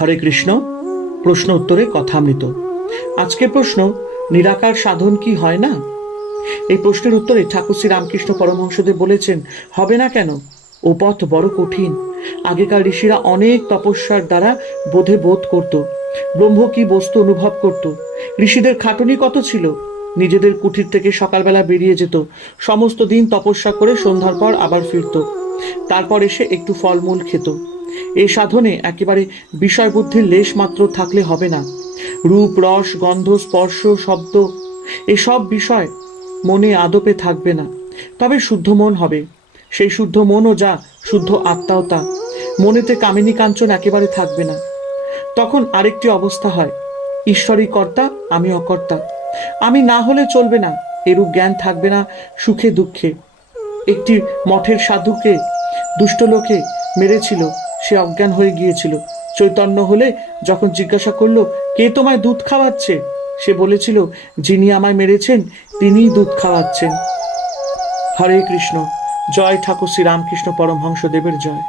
হরে কৃষ্ণ। প্রশ্ন উত্তরে কথামৃত। আজকের প্রশ্ন, নিরাকার সাধন কি হয় না? এই প্রশ্নের উত্তরে ঠাকুর শ্রী রামকৃষ্ণ পরমহংসদেব বলেছেন, হবে না কেন? ও পথ বড় কঠিন। আগেকার ঋষিরা অনেক তপস্যার দ্বারা বোধ করত, ব্রহ্ম কি বস্তু অনুভব করত। ঋষিদের খাটুনি কত ছিল! নিজেদের কুঠির থেকে সকালবেলা বেরিয়ে যেত, সমস্ত দিন তপস্যা করে সন্ধ্যার পর আবার ফিরত, তারপর এসে একটু ফলমূল খেত। এই সাধনে একেবারে বিষয় বুদ্ধির লেশ মাত্র থাকলে হবে না। রূপ, রস, গন্ধ, স্পর্শ, শব্দ এসব বিষয় মনে আদপে থাকবে না, তবে শুদ্ধ মন হবে। সেই শুদ্ধ মনও যা, শুদ্ধ আত্মাও তা। মনেতে কামিনী কাঞ্চন একেবারে থাকবে না। তখন আরেকটি অবস্থা হয়, ঈশ্বরই কর্তা, আমি অকর্তা। আমি না হলে চলবে না, এরূপ জ্ঞান থাকবে না সুখে দুঃখে। একটি মঠের সাধুকে দুষ্ট লোকে মেরেছিল, সে অজ্ঞান হয়ে গিয়েছিল। চৈতন্য হলে যখন জিজ্ঞাসা করলো, কে তোমায় দুধ খাওয়াচ্ছে, সে বলেছিল, যিনি আমায় মেরেছেন তিনিই দুধ খাওয়াচ্ছেন। হরে কৃষ্ণ। জয় ঠাকুর শ্রী রামকৃষ্ণ পরমহংসদেবের জয়।